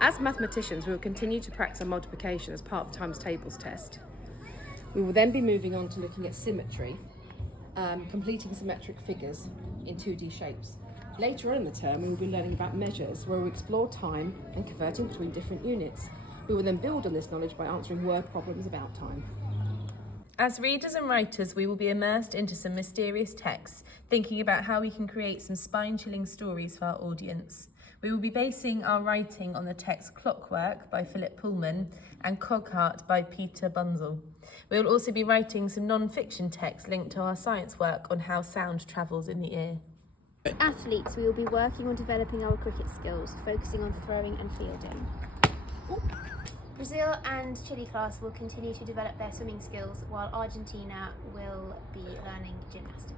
As mathematicians, we will continue to practice on multiplication as part of the times tables test. We will then be moving on to looking at symmetry, completing symmetric figures in 2D shapes. Later on in the term, we will be learning about measures, where we explore time and converting between different units. We will then build on this knowledge by answering word problems about time. As readers and writers, we will be immersed into some mysterious texts, thinking about how we can create some spine-chilling stories for our audience. We will be basing our writing on the text Clockwork by Philip Pullman and Cogheart by Peter Bunzel. We will also be writing some non-fiction text linked to our science work on how sound travels in the ear. As athletes, we will be working on developing our cricket skills, focusing on throwing and fielding. Brazil and Chile class will continue to develop their swimming skills, while Argentina will be learning gymnastics.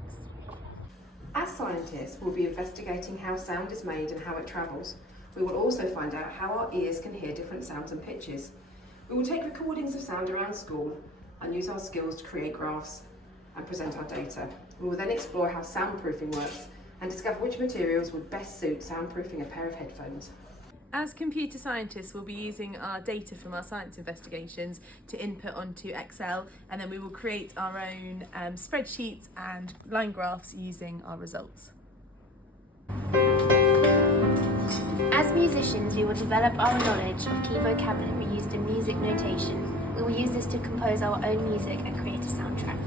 As scientists, we'll be investigating how sound is made and how it travels. We will also find out how our ears can hear different sounds and pitches. We will take recordings of sound around school and use our skills to create graphs and present our data. We will then explore how soundproofing works and discover which materials would best suit soundproofing a pair of headphones. As computer scientists, we'll be using our data from our science investigations to input onto Excel, and then we will create our own spreadsheets and line graphs using our results. As musicians, we will develop our knowledge of key vocabulary used in music notation. We will use this to compose our own music and create a soundtrack.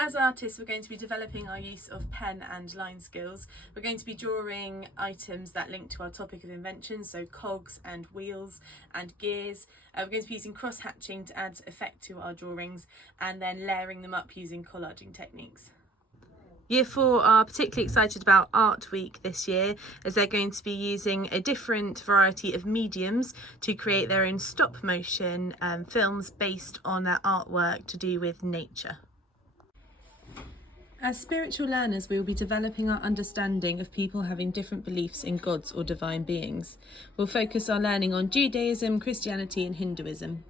As artists, we're going to be developing our use of pen and line skills. We're going to be drawing items that link to our topic of invention, so cogs and wheels and gears. We're going to be using cross-hatching to add effect to our drawings and then layering them up using collaging techniques. Year 4 are particularly excited about Art Week this year, as they're going to be using a different variety of mediums to create their own stop motion films based on their artwork to do with nature. As spiritual learners, we will be developing our understanding of people having different beliefs in gods or divine beings. We'll focus our learning on Judaism, Christianity and Hinduism.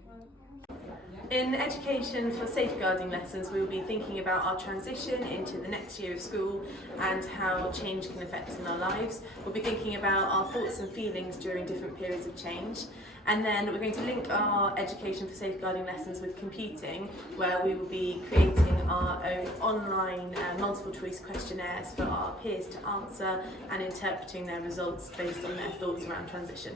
In education for safeguarding lessons, we will be thinking about our transition into the next year of school and how change can affect in our lives. We'll be thinking about our thoughts and feelings during different periods of change. And then we're going to link our education for safeguarding lessons with computing, where we will be creating our own online multiple choice questionnaires for our peers to answer and interpreting their results based on their thoughts around transition.